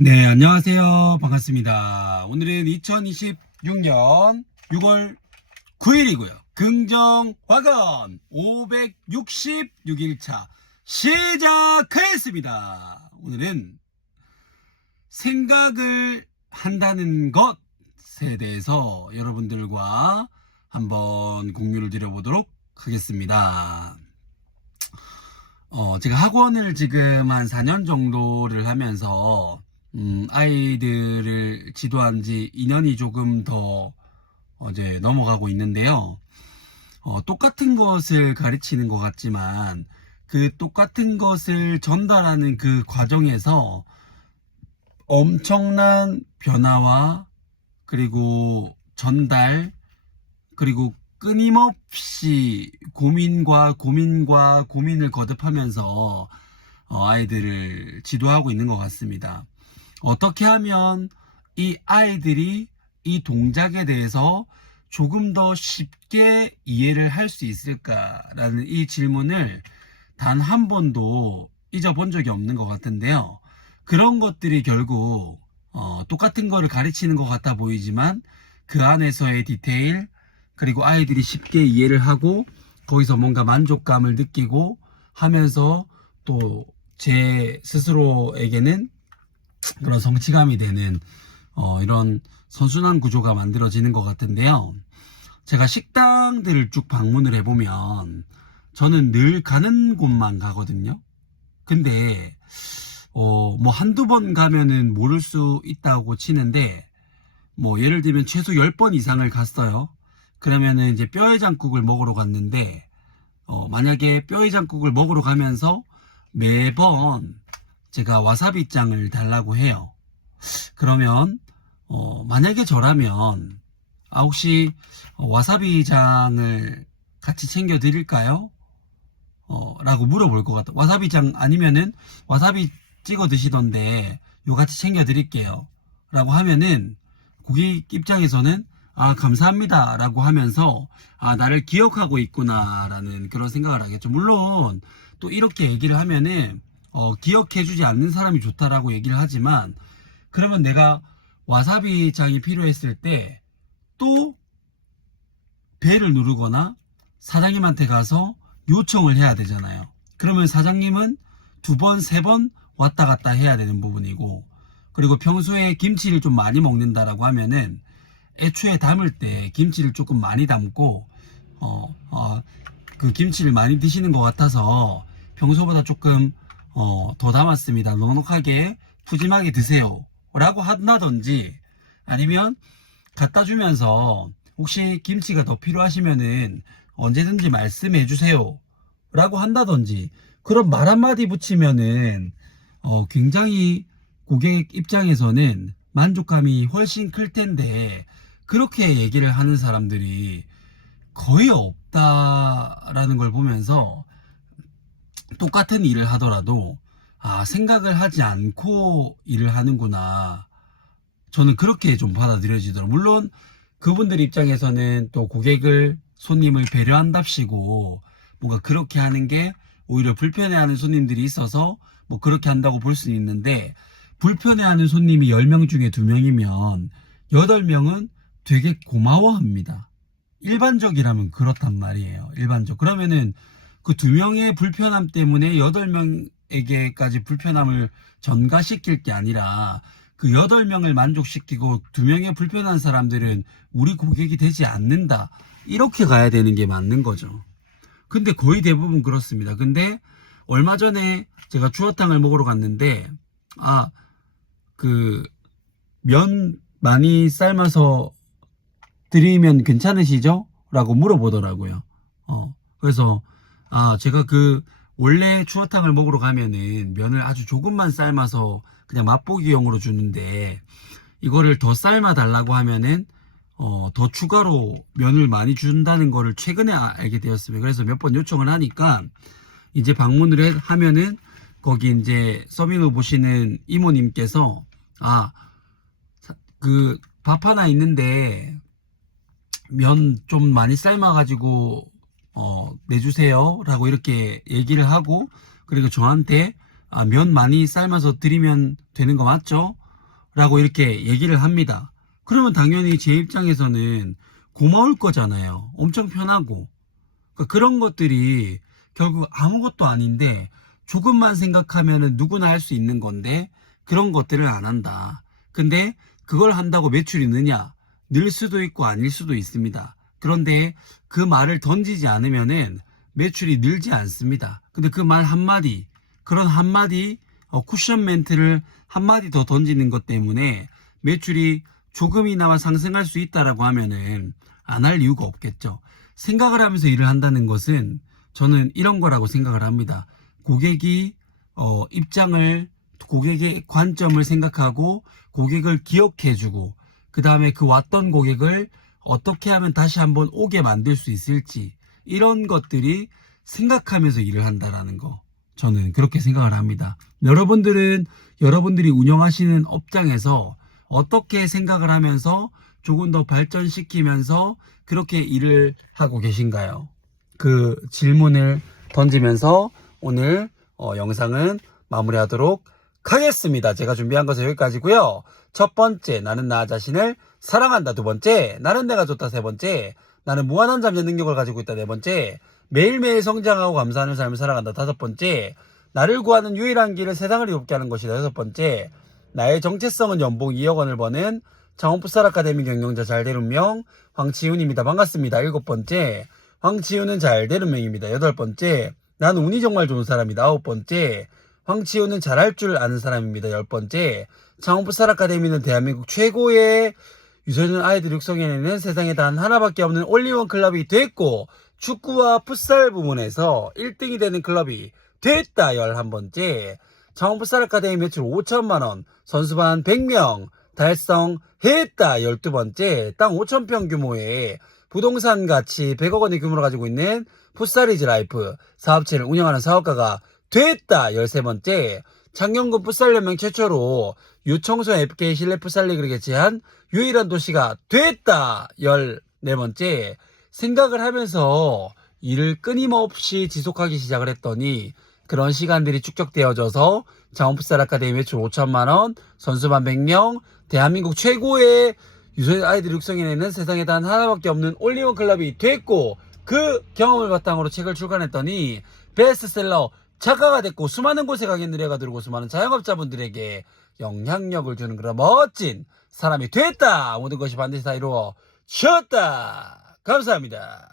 네, 안녕하세요. 반갑습니다. 오늘은 2026년 6월 9일이고요. 긍정화건 566일차 시작하였습니다. 오늘은 생각을 한다는 것에 대해서 여러분들과 한번 공유를 드려보도록 하겠습니다. 제가 학원을 지금 한 4년 정도를 하면서 아이들을 지도한 지 2년이 조금 더 이제 넘어가고 있는데요. 똑같은 것을 가르치는 것 같지만 그 똑같은 것을 전달하는 그 과정에서 엄청난 변화와 그리고 전달 그리고 끊임없이 고민을 거듭하면서 아이들을 지도하고 있는 것 같습니다. 어떻게 하면 이 아이들이 이 동작에 대해서 조금 더 쉽게 이해를 할 수 있을까라는 이 질문을 단 한 번도 잊어본 적이 없는 것 같은데요. 그런 것들이 결국 똑같은 거를 가르치는 것 같아 보이지만 그 안에서의 디테일 그리고 아이들이 쉽게 이해를 하고 거기서 뭔가 만족감을 느끼고 하면서 또 제 스스로에게는 그런 성취감이 되는 이런 선순환 구조가 만들어지는 것 같은데요. 제가 식당들을 쭉 방문을 해보면 저는 늘 가는 곳만 가거든요. 근데 뭐 한두 번 가면은 모를 수 있다고 치는데 뭐 예를 들면 최소 10번 이상을 갔어요. 그러면은 이제 뼈해장국을 먹으러 갔는데 만약에 뼈해장국을 먹으러 가면서 매번 제가 와사비장을 달라고 해요. 그러면 만약에 저라면 혹시 와사비장을 같이 챙겨 드릴까요? 라고 물어볼 것 같아. 와사비장 아니면은 와사비 찍어 드시던데 요 같이 챙겨 드릴게요 라고 하면은 고객 입장에서는 감사합니다 라고 하면서 나를 기억하고 있구나 라는 그런 생각을 하겠죠. 물론 또 이렇게 얘기를 하면은 기억해 주지 않는 사람이 좋다라고 얘기를 하지만 그러면 내가 와사비장이 필요했을 때 또 배를 누르거나 사장님한테 가서 요청을 해야 되잖아요. 그러면 사장님은 2번, 3번 왔다 갔다 해야 되는 부분이고, 그리고 평소에 김치를 좀 많이 먹는다라고 하면은 애초에 담을 때 김치를 조금 많이 담고 그 김치를 많이 드시는 것 같아서 평소보다 조금 더 담았습니다. 넉넉하게 푸짐하게 드세요 라고 한다든지, 아니면 갖다 주면서 혹시 김치가 더 필요하시면은 언제든지 말씀해 주세요 라고 한다든지, 그런 말 한마디 붙이면은 굉장히 고객 입장에서는 만족감이 훨씬 클 텐데 그렇게 얘기를 하는 사람들이 거의 없다라는 걸 보면서 똑같은 일을 하더라도 생각을 하지 않고 일을 하는구나, 저는 그렇게 좀 받아들여지더라고요. 물론 그분들 입장에서는 또 고객을 손님을 배려한답시고 뭔가 그렇게 하는 게 오히려 불편해하는 손님들이 있어서 뭐 그렇게 한다고 볼 수는 있는데, 불편해하는 손님이 10명 중에 2명이면 8명은 되게 고마워합니다. 일반적이라면 그렇단 말이에요. 일반적. 그러면은 그 2명의 불편함 때문에 8명에게까지 불편함을 전가시킬 게 아니라 그 8명을 만족시키고 2명의 불편한 사람들은 우리 고객이 되지 않는다, 이렇게 가야 되는 게 맞는 거죠. 근데 거의 대부분 그렇습니다. 근데 얼마 전에 제가 추어탕을 먹으러 갔는데 그 면 많이 삶아서 드리면 괜찮으시죠? 라고 물어보더라고요. 그래서 제가 원래 추어탕을 먹으러 가면은 면을 아주 조금만 삶아서 그냥 맛보기용으로 주는데 이거를 더 삶아 달라고 하면은 더 추가로 면을 많이 준다는 거를 최근에 알게 되었습니다. 그래서 몇 번 요청을 하니까 이제 방문을 하면은 거기 이제 서빙을 보시는 이모님께서 그 밥 하나 있는데 면 좀 많이 삶아가지고 내주세요 라고 이렇게 얘기를 하고, 그리고 저한테 면 많이 삶아서 드리면 되는 거 맞죠? 라고 이렇게 얘기를 합니다. 그러면 당연히 제 입장에서는 고마울 거잖아요. 엄청 편하고. 그러니까 그런 것들이 결국 아무것도 아닌데 조금만 생각하면은 누구나 할 수 있는 건데 그런 것들을 안 한다. 근데 그걸 한다고 매출이 느냐? 늘 수도 있고 아닐 수도 있습니다. 그런데 그 말을 던지지 않으면은 매출이 늘지 않습니다. 근데 그 말 한마디, 그런 한마디 쿠션 멘트를 한마디 더 던지는 것 때문에 매출이 조금이나마 상승할 수 있다라고 하면은 안 할 이유가 없겠죠. 생각을 하면서 일을 한다는 것은 저는 이런 거라고 생각을 합니다. 고객이 고객의 관점을 생각하고 고객을 기억해주고 그 다음에 그 왔던 고객을 어떻게 하면 다시 한번 오게 만들 수 있을지 이런 것들이 생각하면서 일을 한다라는 거 저는 그렇게 생각을 합니다. 여러분들이 운영하시는 업장에서 어떻게 생각을 하면서 조금 더 발전시키면서 그렇게 일을 하고 계신가요? 그 질문을 던지면서 오늘 영상은 마무리하도록 하겠습니다. 제가 준비한 것은 여기까지고요. 첫 번째, 나는 나 자신을 사랑한다. 두 번째, 나는 내가 좋다. 세 번째, 나는 무한한 잠재 능력을 가지고 있다. 네 번째, 매일매일 성장하고 감사하는 삶을 살아간다. 다섯 번째, 나를 구하는 유일한 길을 세상을 이롭게 하는 것이다. 여섯 번째, 나의 정체성은 연봉 2억 원을 버는 창원풋살 아카데미 경영자 잘될 운명 황치훈입니다. 반갑습니다. 일곱 번째, 황치훈은 잘될 운명입니다. 여덟 번째, 난 운이 정말 좋은 사람이다. 아홉 번째, 황치훈은 잘할 줄 아는 사람입니다. 열 번째, 창원풋살 아카데미는 대한민국 최고의 유소년 아이들 육성에는 세상에 단 하나밖에 없는 올리원 클럽이 됐고 축구와 풋살 부문에서 1등이 되는 클럽이 됐다. 11번째, 창원풋살 아카데미 매출 5천만원, 선수반 100명 달성했다. 12번째, 땅 5천평 규모의 부동산 가치 100억 원의 규모를 가지고 있는 풋살이즈 라이프 사업체를 운영하는 사업가가 됐다. 13번째, 창경군 풋살연맹 최초로 유청소 FK 실내 풋살리그를 개최한 유일한 도시가 됐다. 14번째, 생각을 하면서 일을 끊임없이 지속하기 시작을 했더니 그런 시간들이 축적되어져서 창원풋살 아카데미 매출 5천만원, 선수반 100명, 대한민국 최고의 유소년 아이들 육성해내는 세상에 단 하나밖에 없는 올리원 클럽이 됐고 그 경험을 바탕으로 책을 출간했더니 베스트셀러 작가가 됐고 수많은 곳에 강연 의뢰가 들어오고 수많은 자영업자분들에게 영향력을 주는 그런 멋진 사람이 됐다. 모든 것이 반드시 다 이루어졌다. 감사합니다.